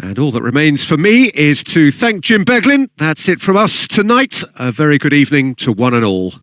And all that remains for me is to thank Jim Beglin. That's it from us tonight. A very good evening to one and all.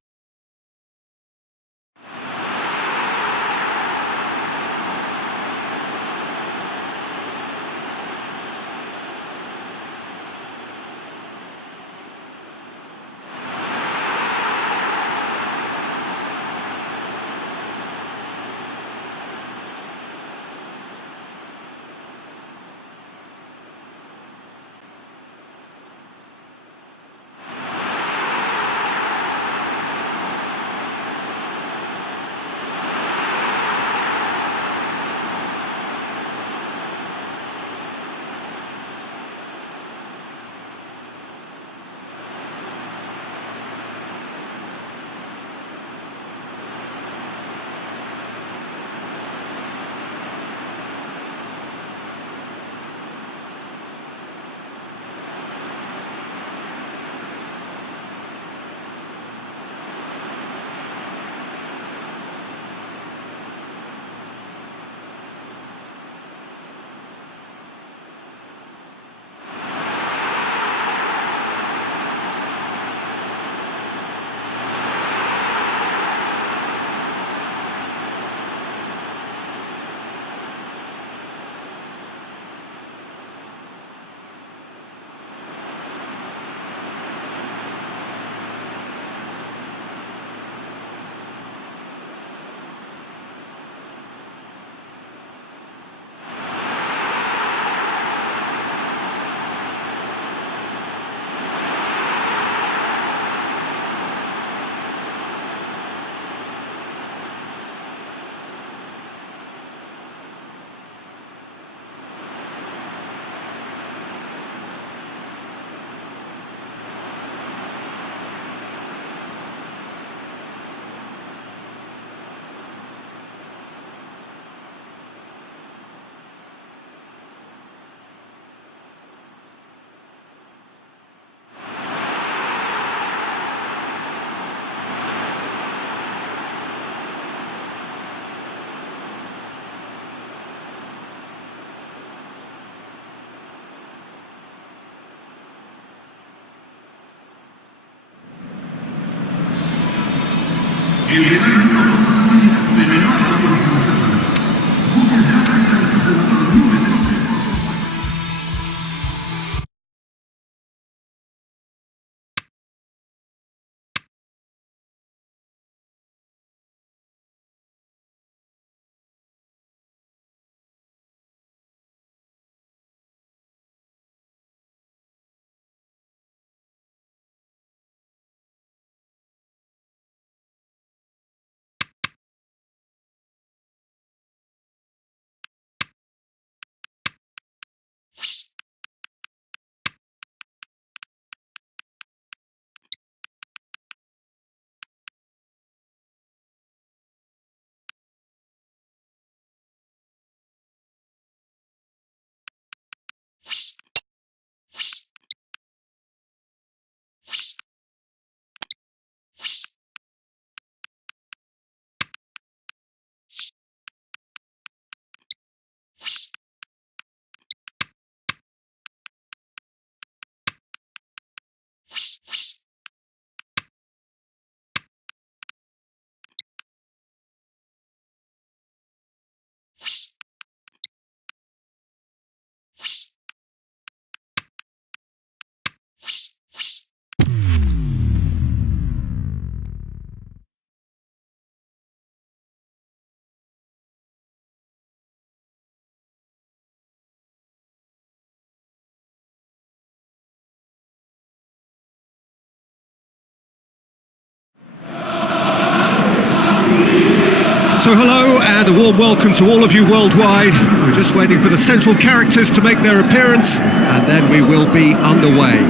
So hello and a warm welcome to all of you worldwide. We're just waiting for the central characters to make their appearance and then we will be underway.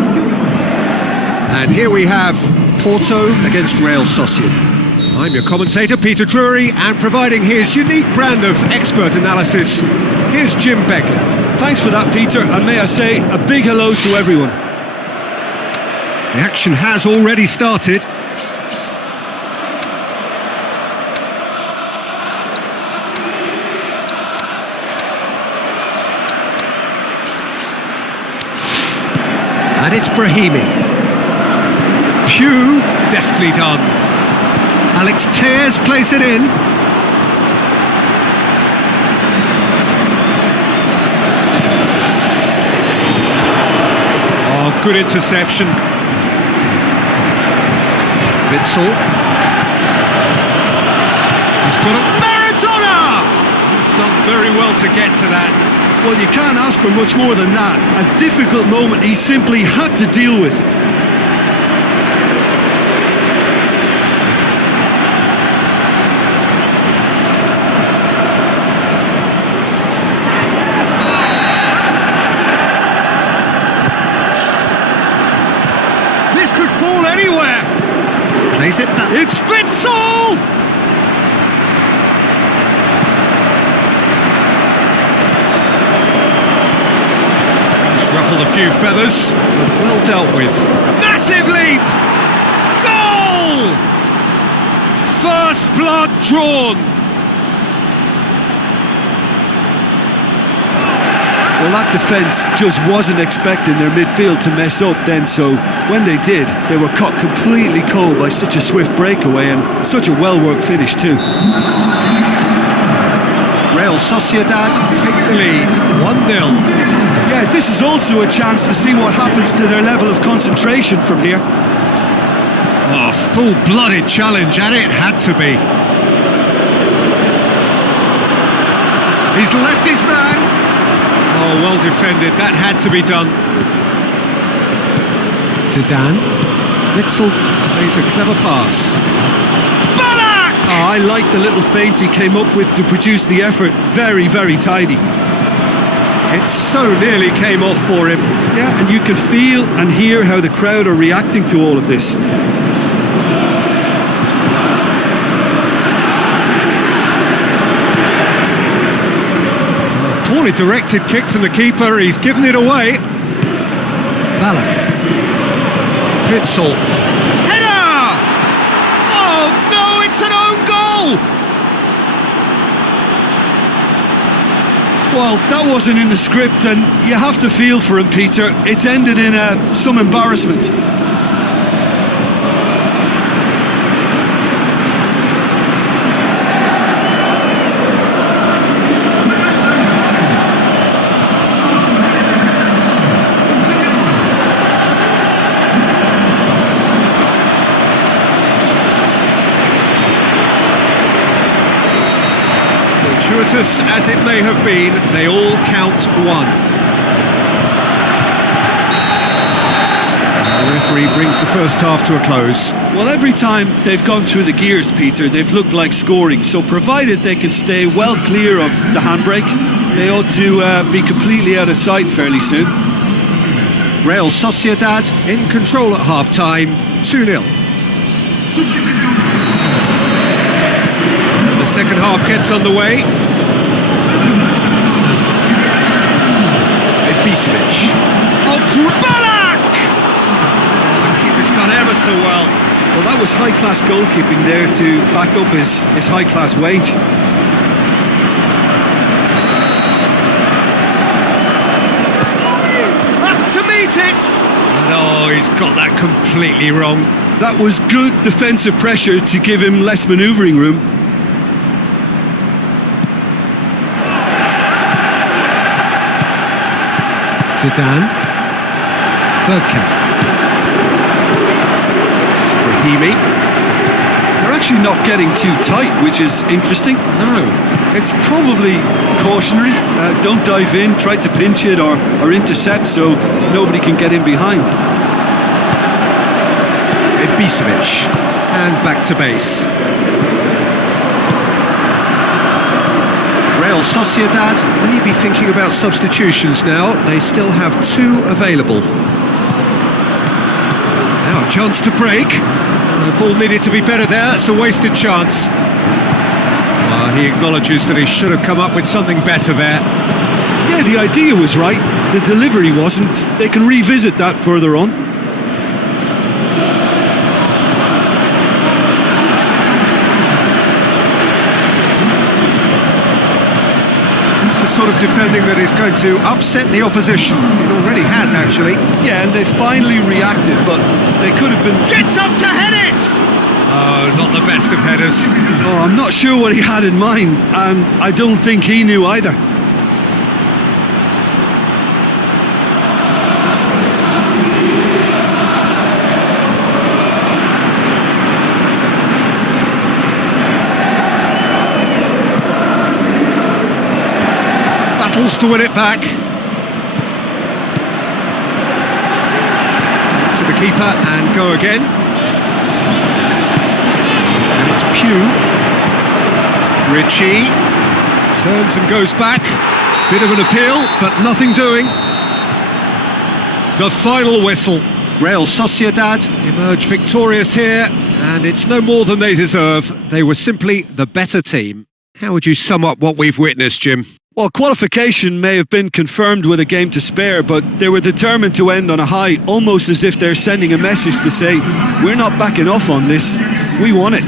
And here we have Porto against Real Sociedad. I'm your commentator, Peter Drury, and providing his unique brand of expert analysis, here's Jim Beglin. Thanks for that, Peter, and may I say a big hello to everyone. The action has already started. And it's Brahimi. Pew, deftly done. Alex Tears plays it in. Oh, good interception. Witsel. He's got a Maradona! He's done very well to get to that. Well, you can't ask for much more than that. A difficult moment he simply had to deal with. This could fall anywhere. Plays it back. It's Witsel! Ruffled a few feathers, but well dealt with. Massive leap! Goal! First blood drawn. Well, that defence just wasn't expecting their midfield to mess up then, so when they did, they were caught completely cold by such a swift breakaway and such a well-worked finish too. Real Sociedad take the lead, 1-0. Yeah, this is also a chance to see what happens to their level of concentration from here. Oh, full-blooded challenge, and it had to be. He's left his man. Oh, well defended, that had to be done. Zidane. Witsel plays a clever pass. Oh, I like the little feint he came up with to produce the effort. Very, very tidy. It so nearly came off for him. Yeah, and you can feel and hear how the crowd are reacting to all of this. Poorly directed kick from the keeper, he's given it away. Ballack. Witsel. Header! Oh no, it's an own goal! Well, that wasn't in the script, and you have to feel for him, Peter. It's ended in some embarrassment. Fortuitous as it may have been, they all count one. The referee brings the first half to a close. Well, every time they've gone through the gears, Peter, they've looked like scoring. So provided they can stay well clear of the handbrake, they ought to be completely out of sight fairly soon. Real Sociedad in control at half-time, 2-0. The second half gets underway. pes2018. Oh, Ballack! The keeper's done ever so well. Well, that was high-class goalkeeping there to back up his high-class wage. Up to meet it! No, he's got that completely wrong. That was good defensive pressure to give him less manoeuvring room. Zidane. Bergkamp. Brahimi. They're actually not getting too tight, which is interesting. No. It's probably cautionary. Don't dive in, try to pinch it or intercept so nobody can get in behind. pes2018. And back to base. Real Sociedad may be thinking about substitutions now. They still have 2 available. Now a chance to break. The ball needed to be better there. It's a wasted chance. He acknowledges that he should have come up with something better there. Yeah, the idea was right. The delivery wasn't. They can revisit that further on. It's the sort of defending that is going to upset the opposition. It already has, actually. Yeah, and they finally reacted, but they could have been... Gets up to head it! Oh, not the best of headers. Oh, I'm not sure what he had in mind, and I don't think he knew either. Battles to win it back. To the keeper and go again. And it's Pugh. Ritchie turns and goes back. Bit of an appeal, but nothing doing. The final whistle. Real Sociedad emerge victorious here, and it's no more than they deserve. They were simply the better team. How would you sum up what we've witnessed, Jim? Well, qualification may have been confirmed with a game to spare, but they were determined to end on a high, almost as if they're sending a message to say, we're not backing off on this, we won it.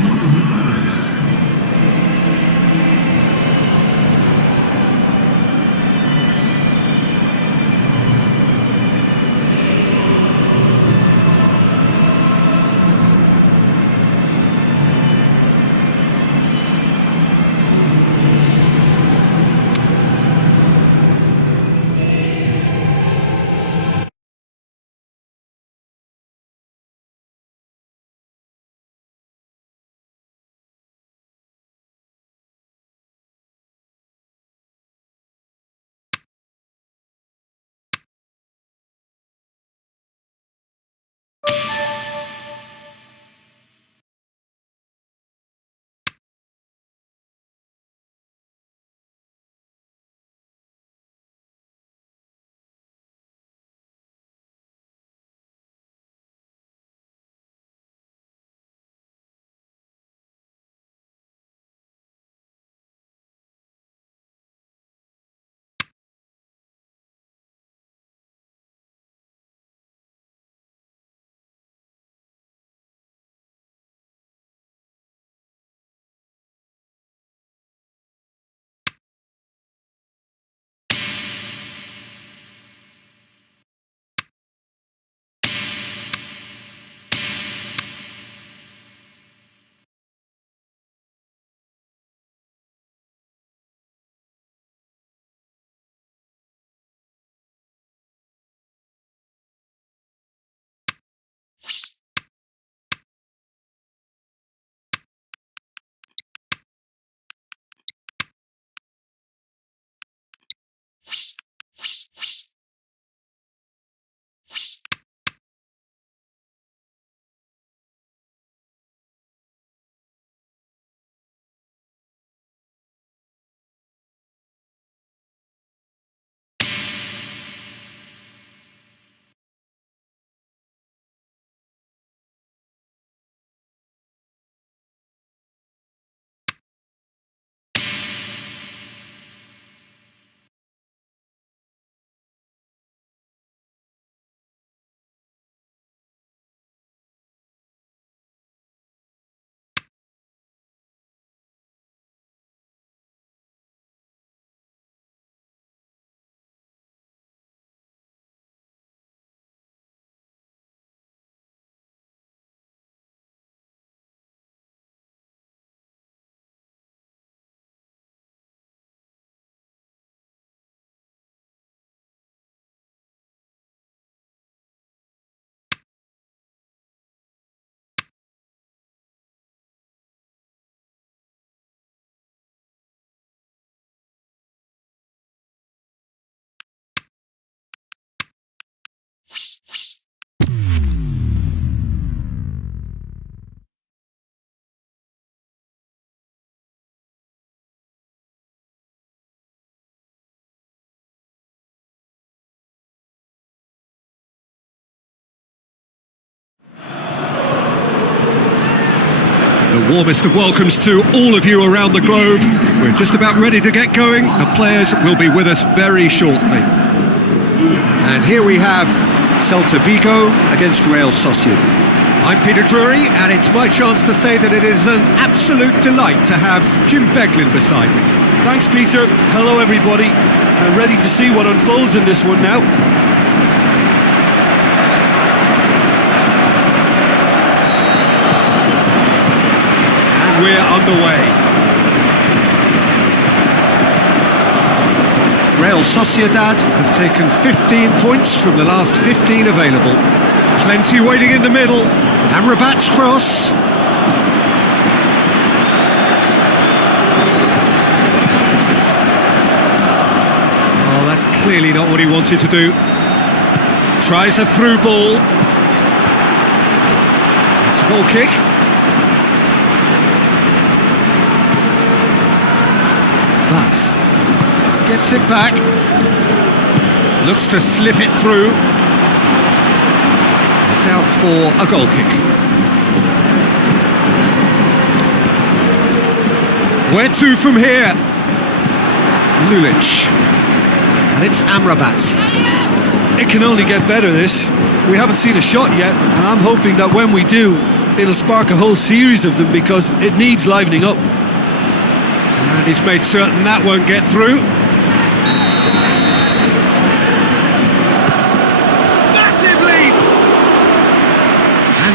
The warmest of welcomes to all of you around the globe. We're just about ready to get going. The players will be with us very shortly. And here we have Celta Vigo against Real Sociedad. I'm Peter Drury, and it's my chance to say that it is an absolute delight to have Jim Beglin beside me. Thanks, Peter. Hello, everybody. Ready to see what unfolds in this one now. And we're underway. Real Sociedad have taken 15 points from the last 15 available. Plenty waiting in the middle. Amrabat's cross. Oh, that's clearly not what he wanted to do. Tries a through ball. It's a goal kick. Thus. Gets it back. Looks to slip it through. It's out for a goal kick. Where to from here? Lulic. And it's Amrabat. It can only get better, this. We haven't seen a shot yet, and I'm hoping that when we do, it'll spark a whole series of them because it needs livening up. And he's made certain that won't get through.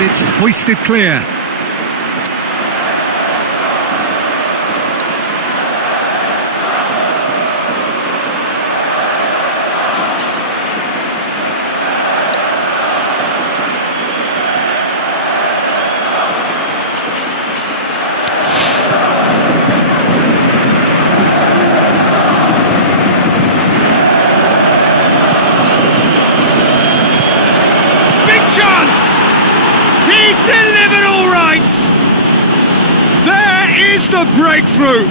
It's hoisted clear. Big chance! He's delivered all right! There is the breakthrough!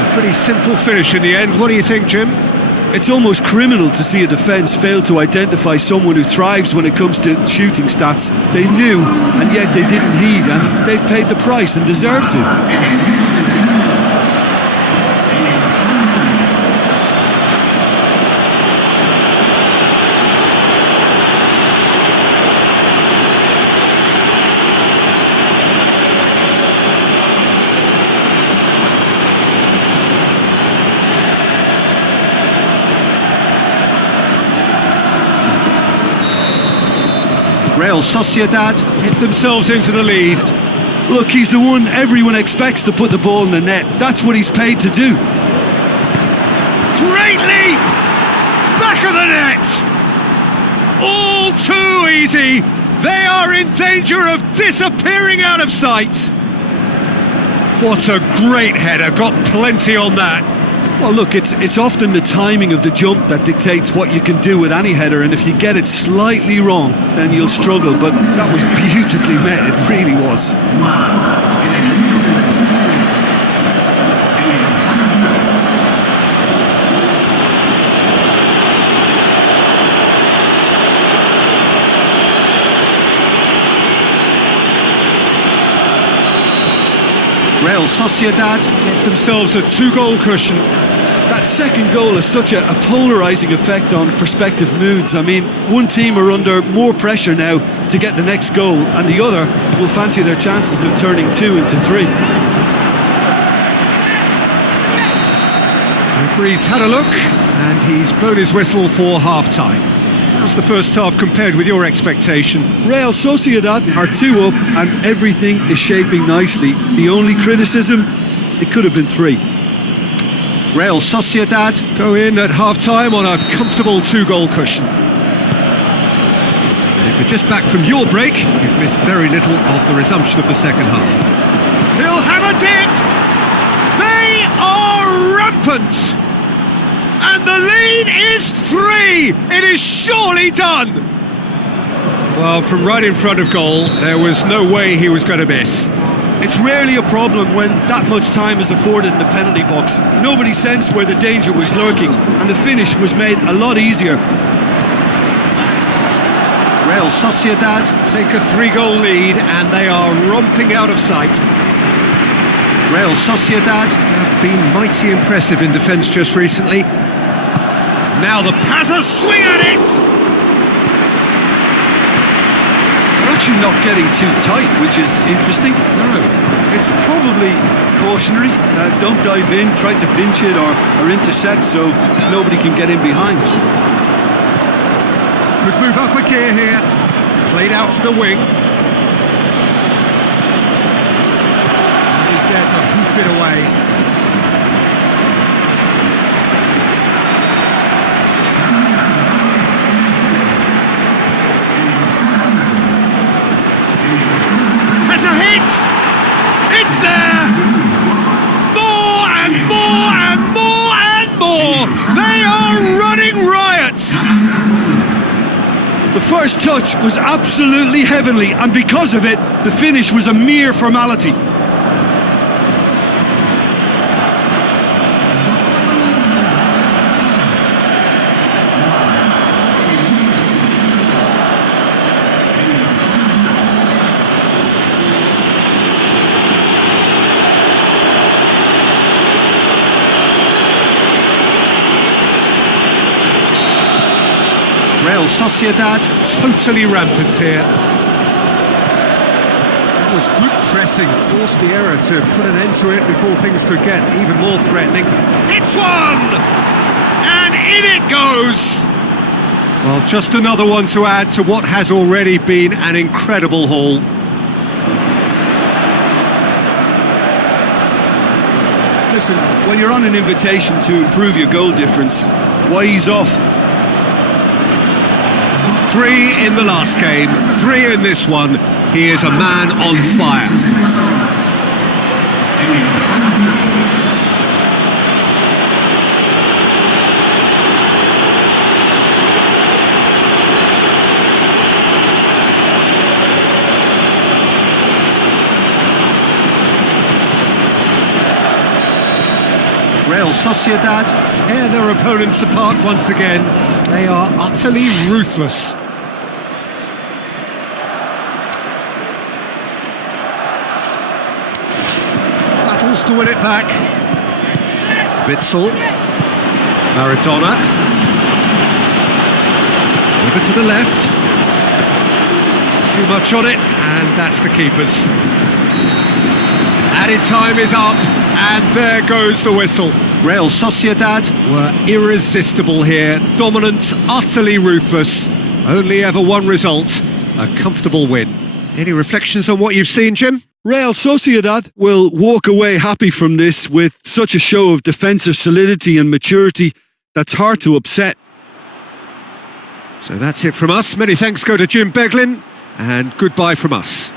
A pretty simple finish in the end. What do you think, Jim? It's almost criminal to see a defence fail to identify someone who thrives when it comes to shooting stats. They knew, and yet they didn't heed, and they've paid the price and deserve to. Real Sociedad hit themselves into the lead. Look, he's the one everyone expects to put the ball in the net. That's what he's paid to do. Great leap! Back of the net! All too easy! They are in danger of disappearing out of sight! What a great header, got plenty on that. Well, look, it's often the timing of the jump that dictates what you can do with any header, and if you get it slightly wrong, then you'll struggle, but that was beautifully met, it really was. Real Sociedad get themselves a 2-goal cushion. That second goal has such a polarising effect on prospective moods. I mean, one team are under more pressure now to get the next goal, and the other will fancy their chances of turning 2 into 3. Referee's had a look, and he's blown his whistle for half-time. How's the first half compared with your expectation? Real Sociedad are 2 up, and everything is shaping nicely. The only criticism, it could have been 3. Real Sociedad go in at half-time on a comfortable 2-goal cushion. And if you're just back from your break, you've missed very little of the resumption of the second half. He'll have a dip! They are rampant! And the lead is 3! It is surely done! Well, from right in front of goal, there was no way he was going to miss. It's rarely a problem when that much time is afforded in the penalty box. Nobody sensed where the danger was lurking, and the finish was made a lot easier. Real Sociedad take a 3-goal lead, and they are romping out of sight. Real Sociedad have been mighty impressive in defence just recently. Now the passer swing at it! They're actually not getting too tight, which is interesting. No, It's probably cautionary. Don't dive in, try to pinch it or intercept so nobody can get in behind. Could move up a gear here. Played out to the wing. And he's there to hoof it away. Has a hit! It's there! More and more and more and more! They are running riot! The first touch was absolutely heavenly, and because of it, the finish was a mere formality. Real Sociedad totally rampant here. That was good pressing, forced the error to put an end to it before things could get even more threatening. It's one! And in it goes! Well, just another one to add to what has already been an incredible haul. Listen, when you're on an invitation to improve your goal difference, why ease off? 3 in the last game, 3 in this one. He is a man on fire. Real Sociedad tear their opponents apart once again. They are utterly ruthless. Battles to win it back. Witzel. Maradona. Over to the left. Too much on it, and that's the keeper's. Added time is up, and there goes the whistle. Real Sociedad were irresistible here, dominant, utterly ruthless. Only ever one result, a comfortable win. Any reflections on what you've seen, Jim? Real Sociedad will walk away happy from this with such a show of defensive solidity and maturity that's hard to upset. So that's it from us. Many thanks go to Jim Beglin, and goodbye from us.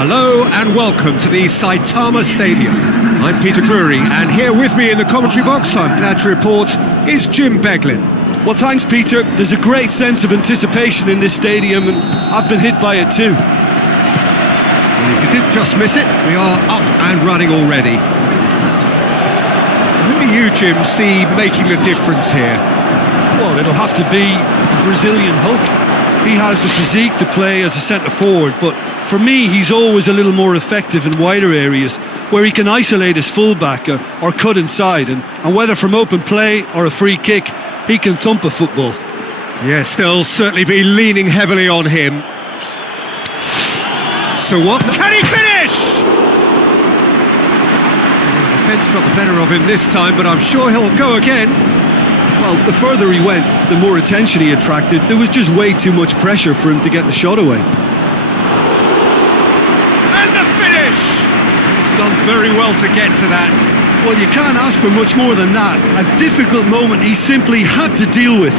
Hello and welcome to the Saitama Stadium. I'm Peter Drury, and here with me in the commentary box, I'm glad to report, is Jim Beglin. Well, thanks, Peter. There's a great sense of anticipation in this stadium, and I've been hit by it too. Well, if you did just miss it, we are up and running already. Who do you, Jim, see making the difference here? Well, it'll have to be the Brazilian Hulk. He has the physique to play as a centre-forward, but for me, he's always a little more effective in wider areas where he can isolate his fullback or cut inside, and whether from open play or a free kick, he can thump a football. Yes, they'll certainly be leaning heavily on him. So what? Can he finish? Defence got the better of him this time, but I'm sure he'll go again. Well, the further he went, the more attention he attracted. There was just way too much pressure for him to get the shot away. And the finish! He's done very well to get to that. Well, you can't ask for much more than that. A difficult moment he simply had to deal with.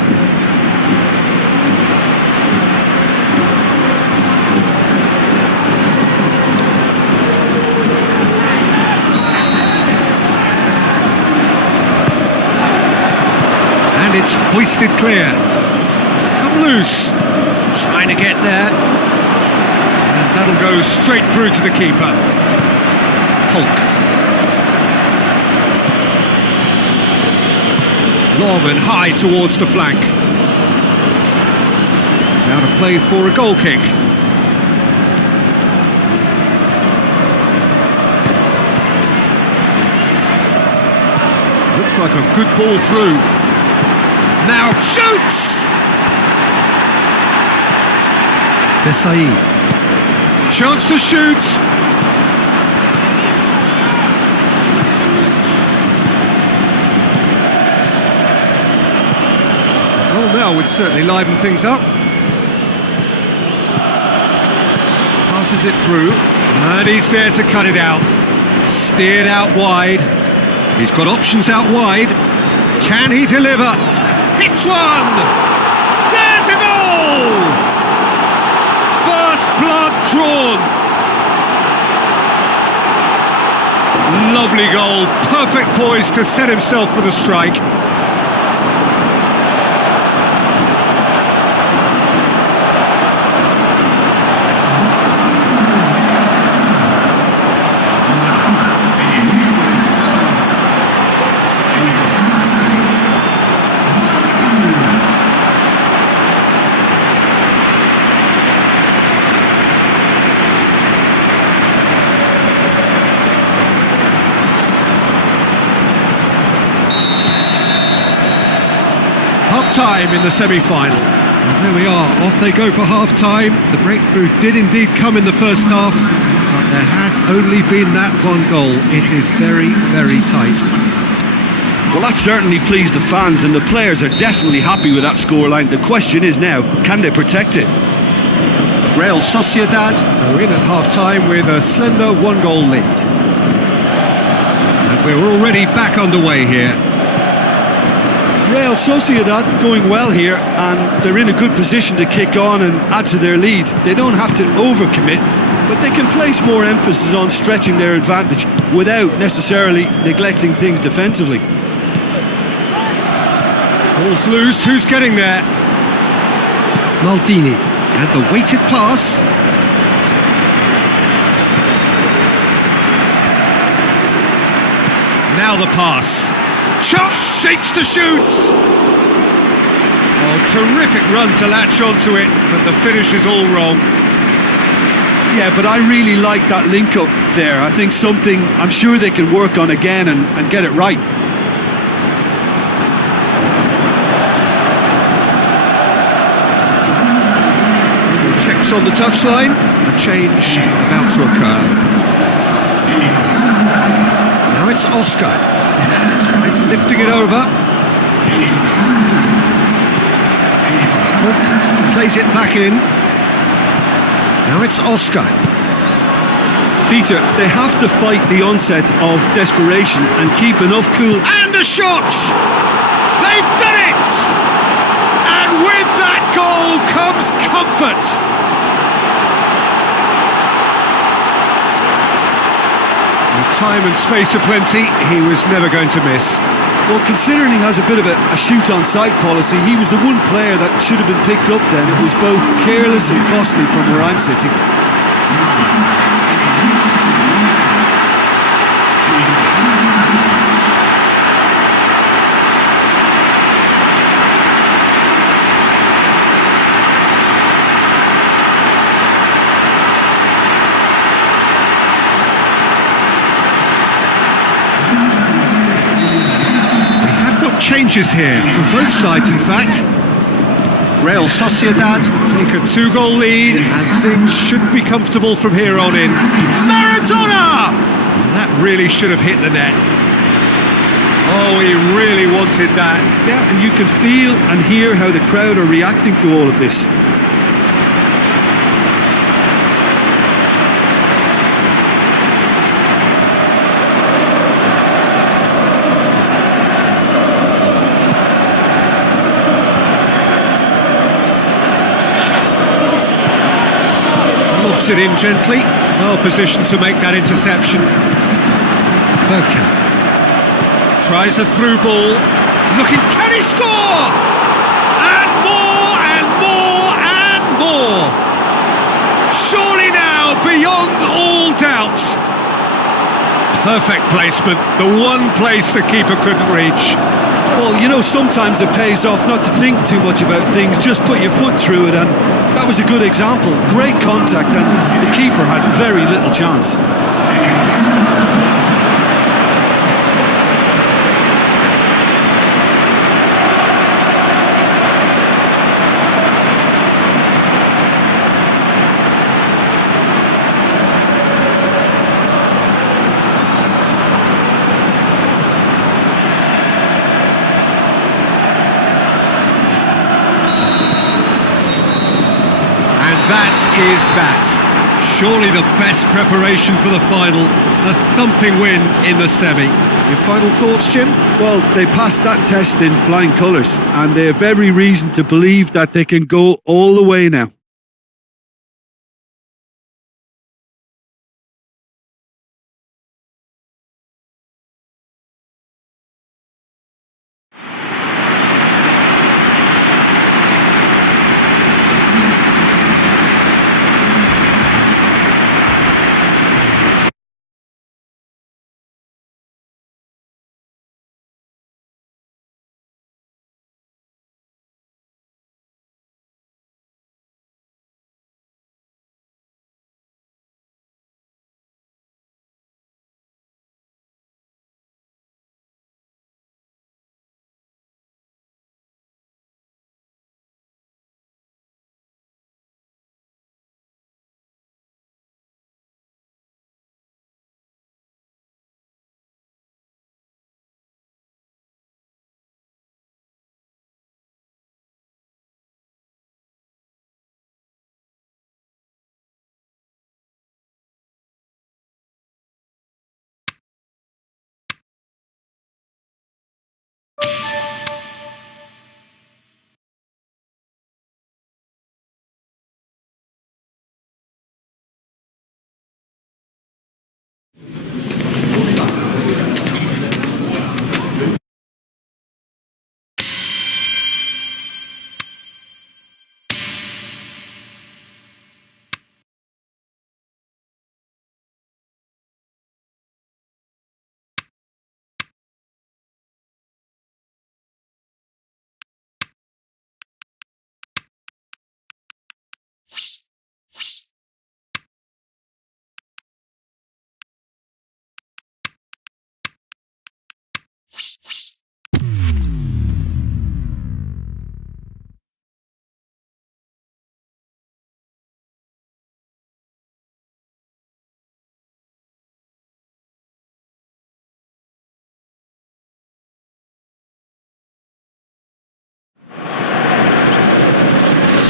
And it's hoisted clear. It's come loose. Trying to get there. And that'll go straight through to the keeper. Hulk. Long and high towards the flank. It's out of play for a goal kick. Looks like a good ball through. Now shoots! Besai. Chance to shoot! A goal now would certainly liven things up. Passes it through, and he's there to cut it out. Steered out wide. He's got options out wide. Can he deliver? Hits one! There's a goal! First blood drawn. Lovely goal, perfect poise to set himself for the strike. Half-time in the semi-final. And there we are, off they go for half-time. The breakthrough did indeed come in the first half, but there has only been that one goal. It is very, very tight. Well, that certainly pleased the fans, and the players are definitely happy with that scoreline. The question is now, can they protect it? Real Sociedad go in at half-time with a slender one-goal lead. And we're already back underway here. Real Sociedad going well here, and they're in a good position to kick on and add to their lead. They don't have to overcommit, but they can place more emphasis on stretching their advantage without necessarily neglecting things defensively. Ball's loose, who's getting there? Maldini, and the weighted pass. Now the pass. Shot, shapes to shoot! Oh, terrific run to latch onto it, but the finish is all wrong. Yeah, but I really like that link-up there. I think something I'm sure they can work on again and get it right. Checks on the touchline, a change about to occur. Now it's Oscar. He's lifting it over. Hook plays it back in. Now it's Oscar. Peter, they have to fight the onset of desperation and keep enough cool. And a shot! They've done it! And with that goal comes comfort. With time and space aplenty, he was never going to miss. Well, considering he has a bit of a shoot-on-sight policy, he was the one player that should have been picked up then. It was both careless and costly from where I'm sitting. Changes here from both sides, in fact. Real Sociedad take a 2-goal lead, and things should be comfortable from here on in. Maradona! That really should have hit the net. Oh, he really wanted that. Yeah, and you can feel and hear how the crowd are reacting to all of this. Lobs it in gently. Well positioned to make that interception. Bergkamp tries a through ball. Looking, can he score? And more and more and more. Surely now, beyond all doubt. Perfect placement. The one place the keeper couldn't reach. Well, you know, sometimes it pays off not to think too much about things, just put your foot through it, and that was a good example. Great contact, and the keeper had very little chance. That is that. Surely the best preparation for the final. A thumping win in the semi. Your final thoughts, Jim? Well, they passed that test in flying colours, and they have every reason to believe that they can go all the way now.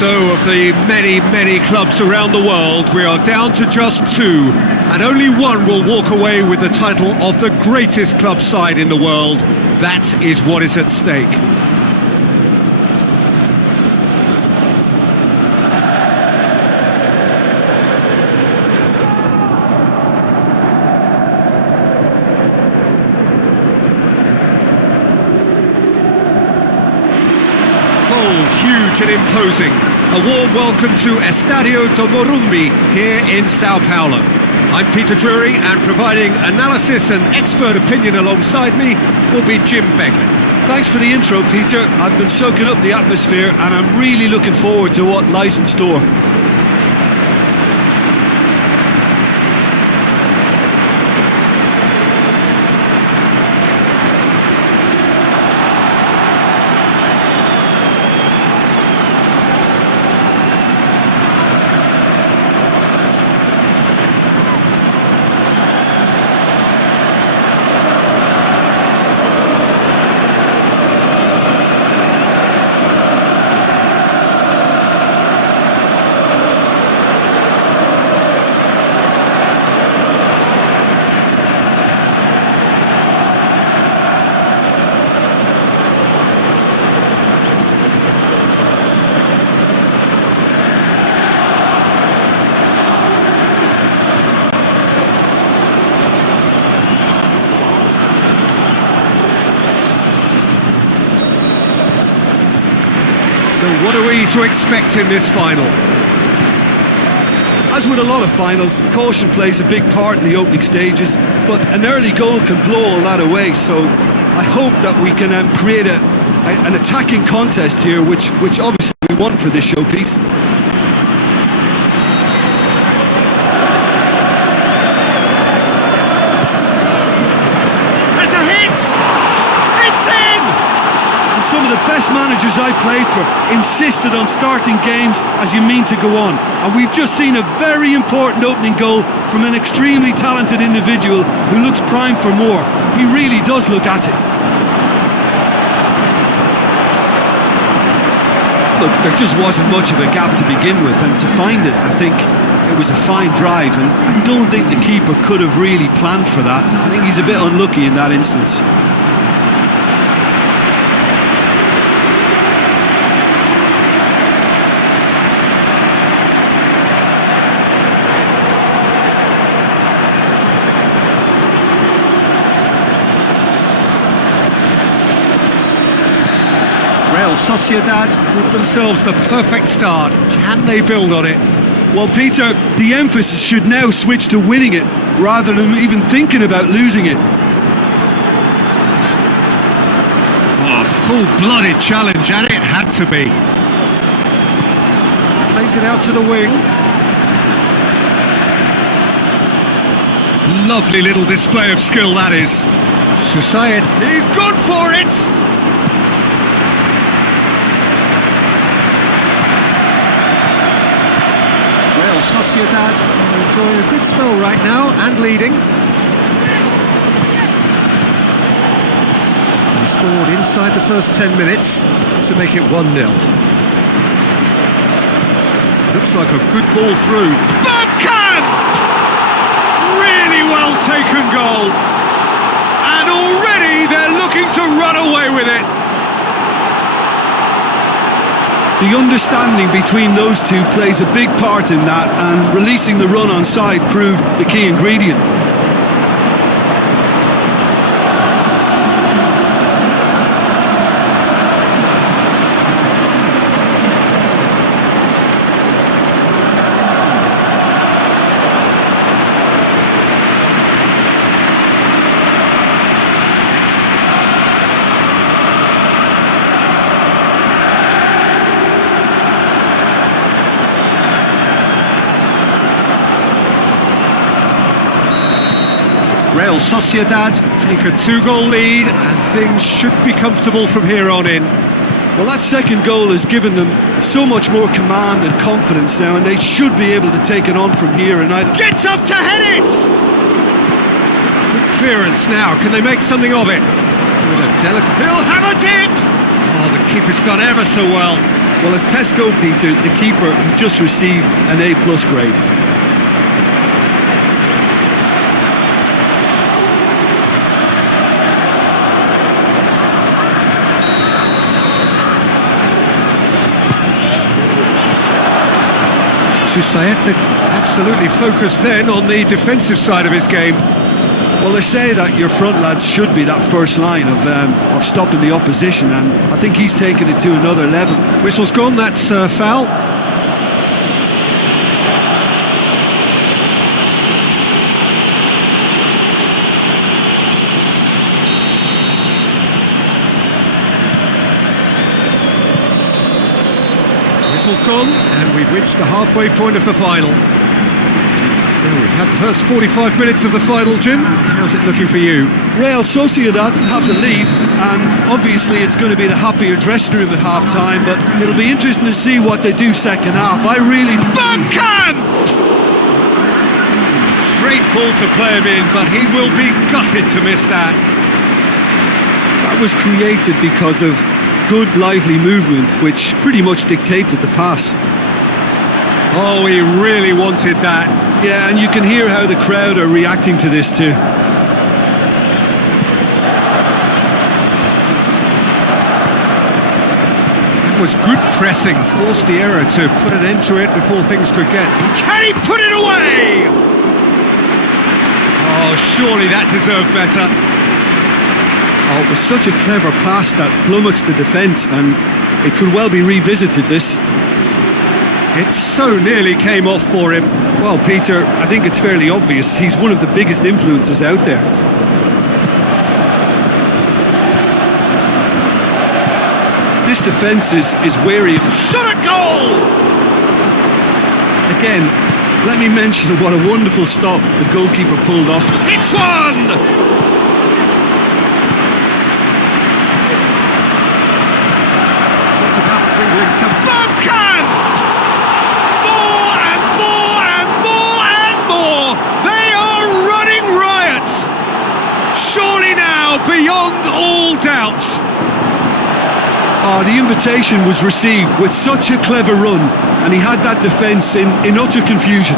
So, of the many, many clubs around the world, we are down to just two, and only one will walk away with the title of the greatest club side in the world. That is what is at stake. Bold, huge and imposing. A warm welcome to Estadio do Morumbi here in Sao Paulo. I'm Peter Drury, and providing analysis and expert opinion alongside me will be Jim Begley. Thanks for the intro, Peter. I've been soaking up the atmosphere, and I'm really looking forward to what lies in store. So what are we to expect in this final? As with a lot of finals, caution plays a big part in the opening stages, but an early goal can blow all that away. So I hope that we can create an attacking contest here, which obviously we want for this showpiece. There's a hit! It's in! And some of the best managers I played for insisted on starting games as you mean to go on. And we've just seen a very important opening goal from an extremely talented individual who looks primed for more. He really does look at it. Look, there just wasn't much of a gap to begin with, and to find it, I think it was a fine drive, and I don't think the keeper could have really planned for that. I think he's a bit unlucky in that instance. Real Sociedad give themselves the perfect start. Can they build on it? Well, Peter, the emphasis should now switch to winning it rather than even thinking about losing it. Oh, full-blooded challenge, and it had to be. Plays it out to the wing. Lovely little display of skill, that is. Sociedad, he's gone for it! Real Sociedad are enjoying a good spell right now and leading. They scored inside the first 10 minutes to make it 1-0. Looks like a good ball through. Bergkamp! Really well taken goal. And already they're looking to run away with it. The understanding between those two plays a big part in that, and releasing the run on side proved the key ingredient. Real Sociedad take a 2-goal lead and things should be comfortable from here on in. Well, that second goal has given them so much more command and confidence now, and they should be able to take it on from here. And Gets up to head it! Good clearance now, can they make something of it? With a delicate... He'll have a dip! Oh, the keeper's done ever so well. Well, as tests go, Peter, the keeper has just received an A+ grade. Sociedad absolutely focused then on the defensive side of his game. Well, they say that your front lads should be that first line of stopping the opposition, and I think he's taken it to another level. Whistle's gone, that's foul. Whistle's gone, and we've reached the halfway point of the final. So we've had the first 45 minutes of the final, Jim. How's it looking for you? Real Sociedad have the lead, and obviously it's going to be the happier dressing room at half-time, but it'll be interesting to see what they do second half. I really... Bergkamp! Great ball to play him in, but he will be gutted to miss that. That was created because of good, lively movement, which pretty much dictated the pass. Oh, he really wanted that. Yeah, and you can hear how the crowd are reacting to this too. That was good pressing, forced the error to put an end to it before things could get... Can he put it away? Oh, surely that deserved better. Oh, it was such a clever pass that flummoxed the defence, and it could well be revisited, this. It so nearly came off for him. Well, Peter, I think it's fairly obvious he's one of the biggest influences out there. This defence is wary. Shot at goal! Again, let me mention what a wonderful stop the goalkeeper pulled off. It's one! Talk about singling some Bergkamp! More and more and more and more! They are running riot! Surely now, beyond all doubt. Oh, the invitation was received with such a clever run, and he had that defence in utter confusion.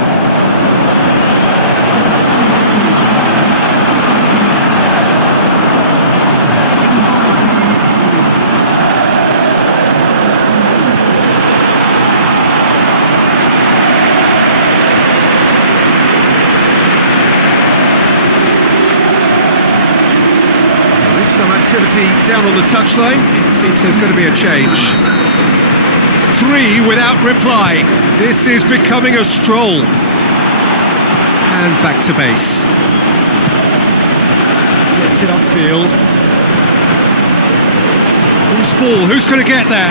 Some activity down on the touchline. It seems there's going to be a change. 3 without reply. This is becoming a stroll. And back to base. Gets it upfield. Who's ball? Who's going to get there?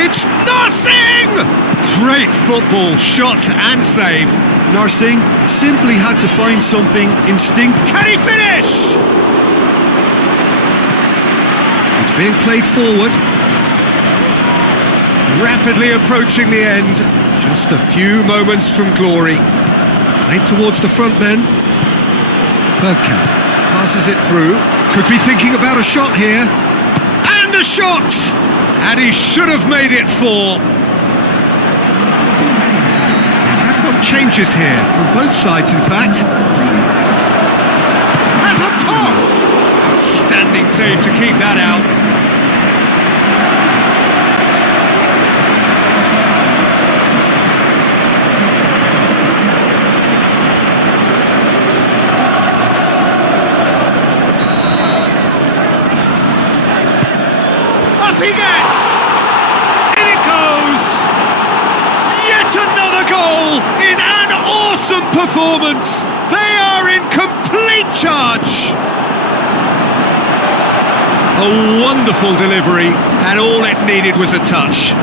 It's Narsing! Great football, shot and save. Narsing simply had to find something instinctive. Can he finish? It's being played forward. Rapidly approaching the end. Just a few moments from glory. Played towards the front men. Bergkamp passes it through. Could be thinking about a shot here. And a shot! And he should have made it 4. They have got changes here from both sides, in fact. Has a pop! Outstanding save to keep that out. Up he gets! In it goes! Yet another goal in an awesome performance! They are in complete charge! A wonderful delivery, and all it needed was a touch.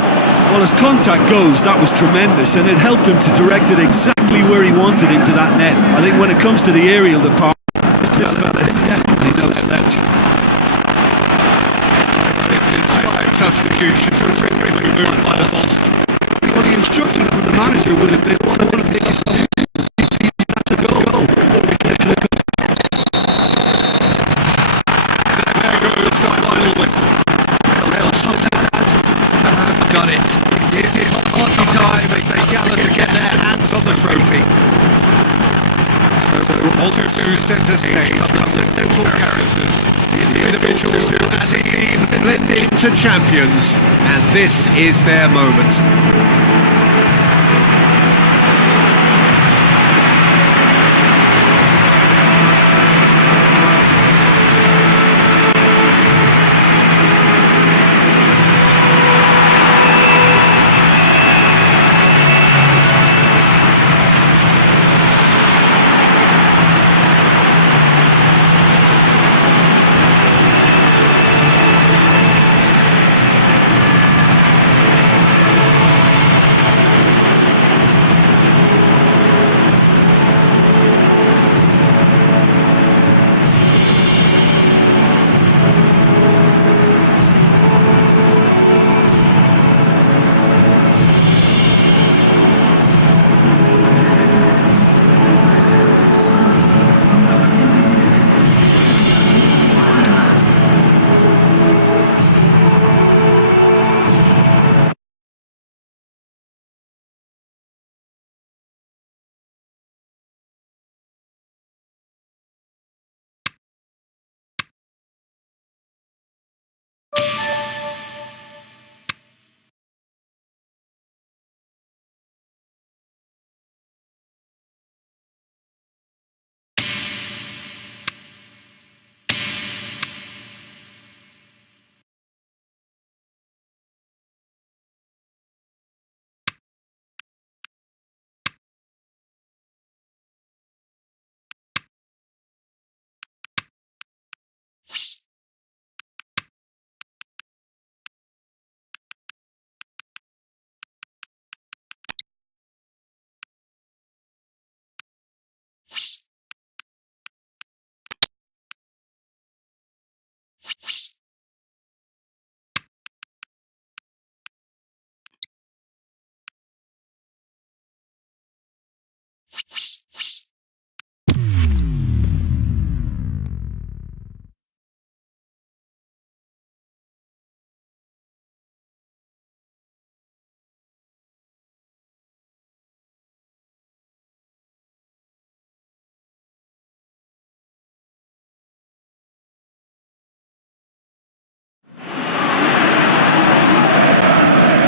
Well, as contact goes, that was tremendous, and it helped him to direct it exactly where he wanted into that net. I think when it comes to the aerial department, this fella is definitely no slouch. Substitution moved by the boss. Well, the instruction from the manager would have been, well, I want to make yourself easy to go. There goes the final whistle. Real Sociedad have done it. It is party time as they gather to get their hands on the trophy. All who centre stage are the central characters, the individuals and the team blending to champions, and this is their moment.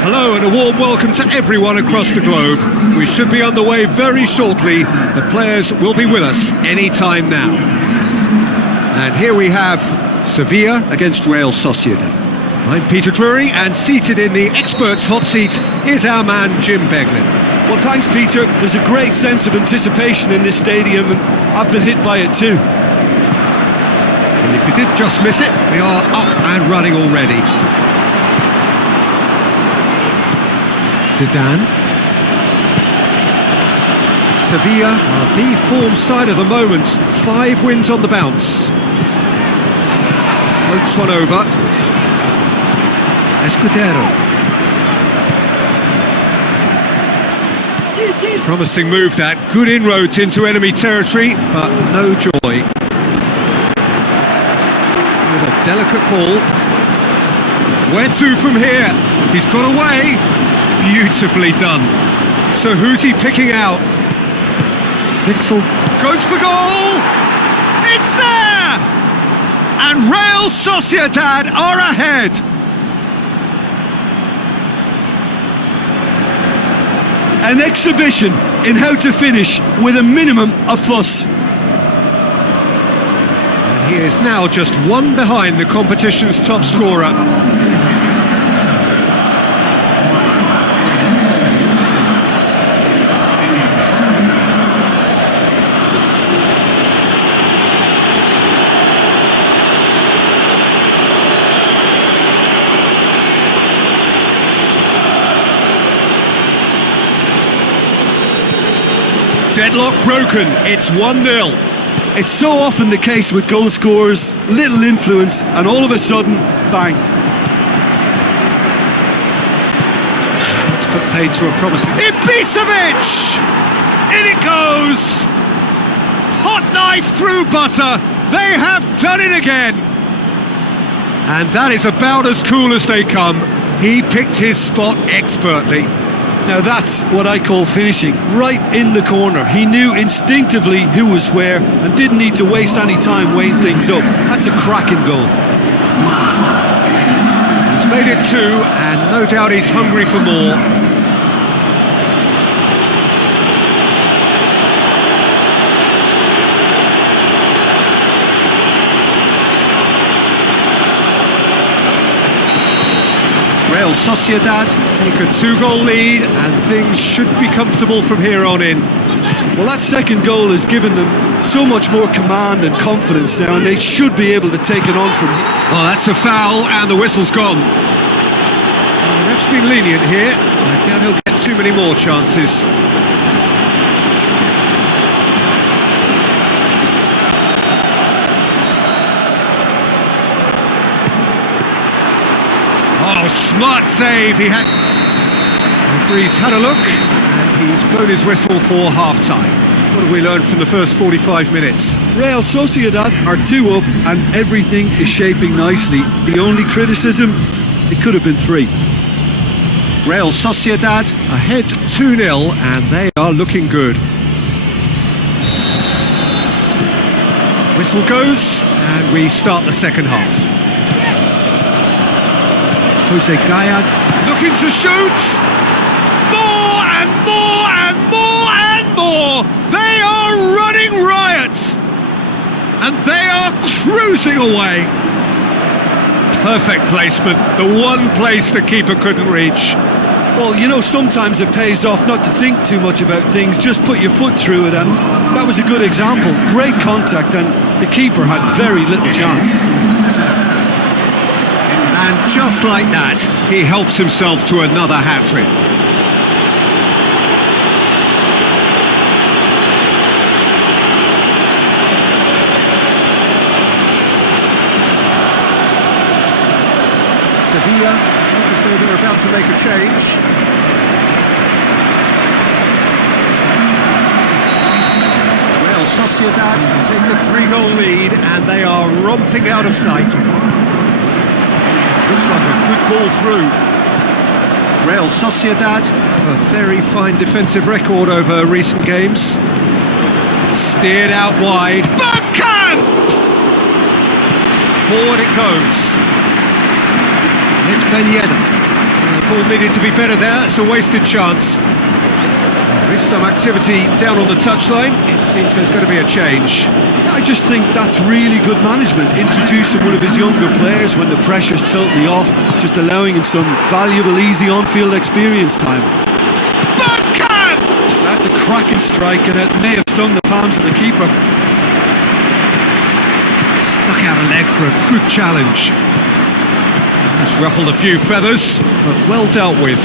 Hello and a warm welcome to everyone across the globe. We should be on the way very shortly. The players will be with us any time now. And here we have Sevilla against Real Sociedad. I'm Peter Drury, and seated in the experts' hot seat is our man Jim Beglin. Well, thanks, Peter. There's a great sense of anticipation in this stadium, and I've been hit by it too. And if you did just miss it, we are up and running already. Zidane. Sevilla are the form side of the moment. 5 wins on the bounce. Floats one over. Escudero. Promising move that. Good inroads into enemy territory, but no joy. With a delicate ball. Where to from here? He's got away. Beautifully done. So who's he picking out? Witzel goes for goal! It's there! And Real Sociedad are ahead! An exhibition in how to finish with a minimum of fuss. And he is now just 1 behind the competition's top scorer. Deadlock broken, it's 1-0. It's so often the case with goal scorers, little influence, and all of a sudden, bang. That's put paid to a promising... Ibisevic! In it goes! Hot knife through butter, they have done it again! And that is about as cool as they come. He picked his spot expertly. Now that's what I call finishing, right in the corner. He knew instinctively who was where and didn't need to waste any time weighing things up. That's a cracking goal. He's made it 2, and no doubt he's hungry for more. Real Sociedad take a 2-goal lead, and things should be comfortable from here on in. Well, that second goal has given them so much more command and confidence now, and they should be able to take it on from here. Well, that's a foul, and the whistle's gone. Well, the ref's been lenient here. I doubt he'll get too many more chances. Oh, smart save, he had... The referee's had a look, and he's blown his whistle for half-time. What have we learned from the first 45 minutes? Real Sociedad are 2 up, and everything is shaping nicely. The only criticism, it could have been 3. Real Sociedad ahead 2-0, and they are looking good. Whistle goes, and we start the second half. Jose Gaya looking to shoot! More and more and more and more! They are running riot! And they are cruising away! Perfect placement, the one place the keeper couldn't reach. Well, you know, sometimes it pays off not to think too much about things, just put your foot through it, and that was a good example. Great contact, and the keeper had very little chance. And just like that, he helps himself to another hat-trick. Sevilla, look as though they're about to make a change. Real Sociedad take a 3-goal lead, and they are romping out of sight. Looks like a good ball through. Real Sociedad have a very fine defensive record over recent games. Steered out wide. Bergkamp! Forward it goes. It's Ben Yedder. The ball needed to be better there. It's a wasted chance. There is some activity down on the touchline. It seems there's going to be a change. I just think that's really good management, introducing one of his younger players when the pressure's totally off, just allowing him some valuable, easy on-field experience time. Backhand! That's a cracking strike, and it may have stung the palms of the keeper. Stuck out a leg for a good challenge. He's ruffled a few feathers, but well dealt with.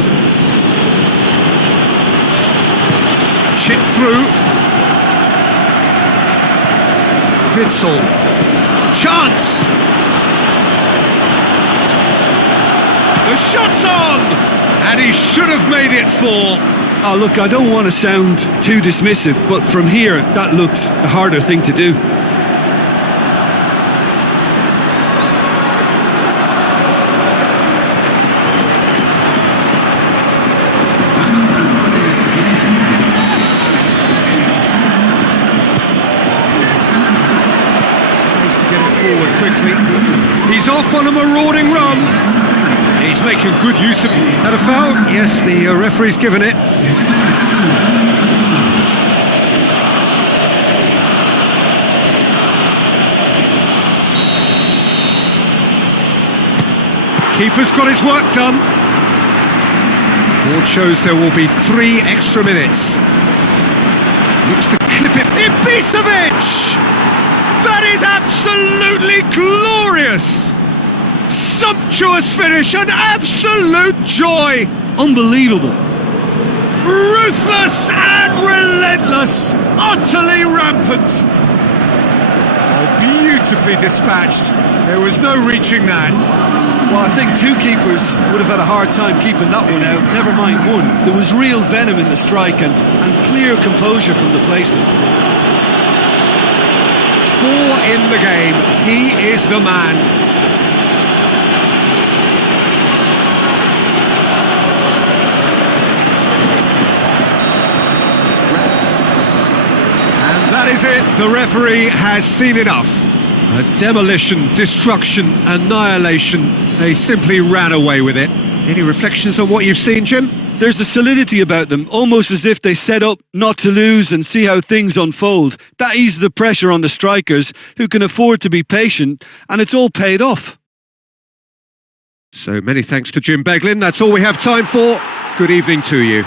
Chipped through. Witsel. Chance! The shot's on! And he should have made it 4. Oh, look, I don't want to sound too dismissive, but from here, that looked a harder thing to do. Forward quickly. He's off on a marauding run. He's making good use of it. Had a foul? Yes, the referee's given it. Keeper's got his work done. Board shows there will be 3 extra minutes. Looks to clip it. Ibisevic! That is absolutely glorious! Sumptuous finish, an absolute joy! Unbelievable. Ruthless and relentless, utterly rampant. Oh, beautifully dispatched. There was no reaching that. Well, I think 2 keepers would have had a hard time keeping that one out, never mind 1. There was real venom in the strike and clear composure from the placement. 4 in the game. He is the man. And that is it. The referee has seen enough. A demolition, destruction, annihilation. They simply ran away with it. Any reflections on what you've seen, Jim? There's a solidity about them, almost as if they set up not to lose and see how things unfold. That eases the pressure on the strikers, who can afford to be patient, and it's all paid off. So many thanks to Jim Beglin. That's all we have time for. Good evening to you.